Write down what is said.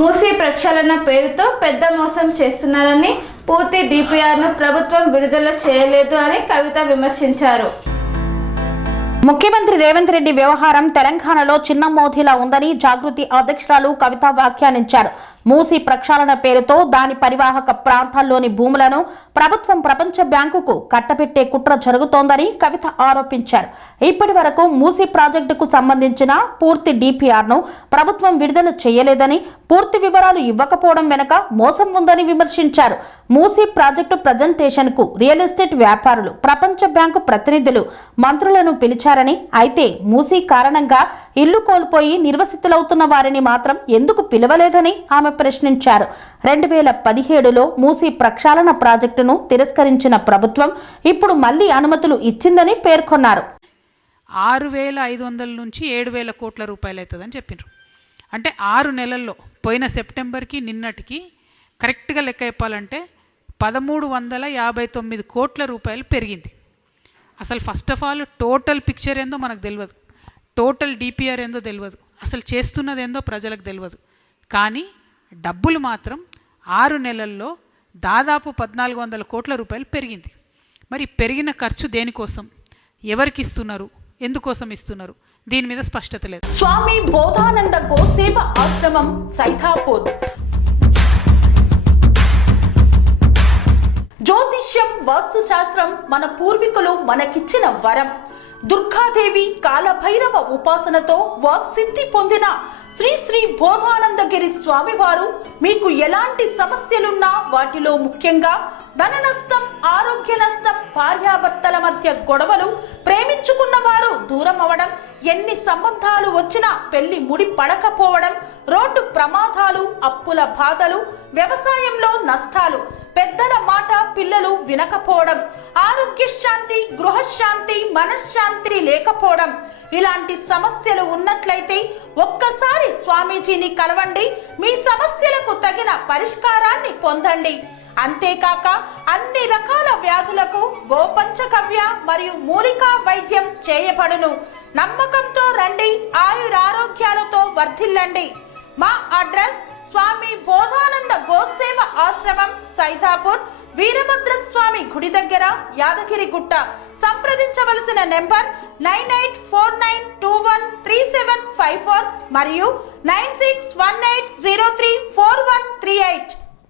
మూసీ ప్రక్షాళన పేరుతో పెద్ద మోసం చేస్తున్నారని, పూర్తి డిపిఆర్ను ప్రభుత్వం విడుదల చేయలేదు అని కవిత విమర్శించారు. ముఖ్యమంత్రి రేవంత్ రెడ్డి వ్యవహారం తెలంగాణలో చిన్న మోదీలా ఉందని జాగృతి అధ్యక్షురాలు కవిత వ్యాఖ్యానించారు. మూసీ ప్రక్షాళన పేరుతో దాని పరివాహక ప్రాంతాల్లోని భూములను ప్రభుత్వం ప్రపంచ బ్యాంకుకు కట్టబెట్టే కుట్ర జరుగుతోందని కవిత ఆరోపించారు. ఇప్పటి వరకు మూసీ ప్రాజెక్టుకు సంబంధించిన పూర్తి డిపిఆర్ను ప్రభుత్వం విడుదల చేయలేదని, పూర్తి వివరాలు ఇవ్వకపోవడం వెనుక మోసం ఉందని విమర్శించారు. మూసీ ప్రాజెక్టు ప్రజెంటేషన్కు రియల్ ఎస్టేట్ వ్యాపారులు, ప్రపంచ బ్యాంకు ప్రతినిధులు, మంత్రులను పిలిచారని, అయితే మూసీ కారణంగా ఇల్లు కోల్పోయి నిర్వసితులవుతున్న వారిని మాత్రం ఎందుకు పిలవలేదని ఆమె ప్రశ్నించారు. 2017లో మూసీ ప్రక్షాళన ప్రాజెక్టును తిరస్కరించిన ప్రభుత్వం ఇప్పుడు మళ్లీ అనుమతులు ఇచ్చిందని పేర్కొన్నారు. 6,500 నుంచి 7,000 కోట్ల రూపాయలు అవుతుందని చెప్పినారు. అంటే 6 నెలల్లో, పోయిన సెప్టెంబర్కి నిన్నటికి కరెక్ట్గా లెక్క చెప్పాలంటే 1,359 కోట్ల రూపాయలు పెరిగింది. అసలు first of all total picture ఏందో మనకు తెలియదు, టోటల్ డిపిఆర్ ఏందో తెలియదు, అసలు చేస్తున్నది ఏందో ప్రజలకు తెలియదు. కానీ డబ్బులు మాత్రం 6 నెలల్లో దాదాపు 1,400 కోట్ల రూపాయలు పెరిగింది. మరి పెరిగిన ఖర్చు దేనికోసం, ఎవరికి ఇస్తున్నారు, ఎందుకోసం ఇస్తున్నారు, దీని మీద స్పష్టత లేదు. స్వామి బోధానంద గోసేవ ఆశ్రమం సైథాపూర్. జ్యోతిష్యం, వాస్తుశాస్త్రం మన పూర్వీకులు మనకిచ్చిన వరం. దుర్గాదేవి, కాలభైరవ ఉపాసనతో వాక్సిద్ధి పొందిన శ్రీ శ్రీ బోధానందగిరి స్వామివారు మీకు ఎలాంటి సమస్యలున్నా, వాటిలో ముఖ్యంగా ధన నష్టం, ఆరోగ్య నష్టం, భార్యాభర్తల మధ్య గొడవలు, ప్రేమించుకున్న వారు దూరం అవడం, ఎన్ని సంబంధాలు వచ్చినా పెళ్లి ముడి పడకపోవడం, రోడ్డు ప్రమాదాలు, అప్పుల బాధలు, వ్యవసాయంలో నష్టాలు, పెద్దల మాట పిల్లలు వినకపోవడం, ఆరోగ్య శాంతి, గృహశాంతి, మనశ్శాంతి లేకపోవడం, ఇలాంటి సమస్యలు ఉన్నట్లయితే ఒక్కసారి స్వామీజీని కలవండి. మీ సమస్యలకు తగిన పరిష్కారాన్ని పొందండి. అంతేకాక అన్ని రకాల వ్యాధులకు గోపంచకవ్య మరియు మూలికా వైద్యం చేయబడును. నమ్మకంతో రండి, ఆయురారోగ్యాలతో వర్ధిల్లండి. మా అడ్రస్ స్వామి బోధానంద గోసేవ ఆశ్రమం, సైథాపూర్, వీరభద్రస్వామి గుడి దగ్గర, యాదగిరిగుట్ట. సంప్రదించవలసిన నెంబర్ 9849213754 మరియు 9618034138.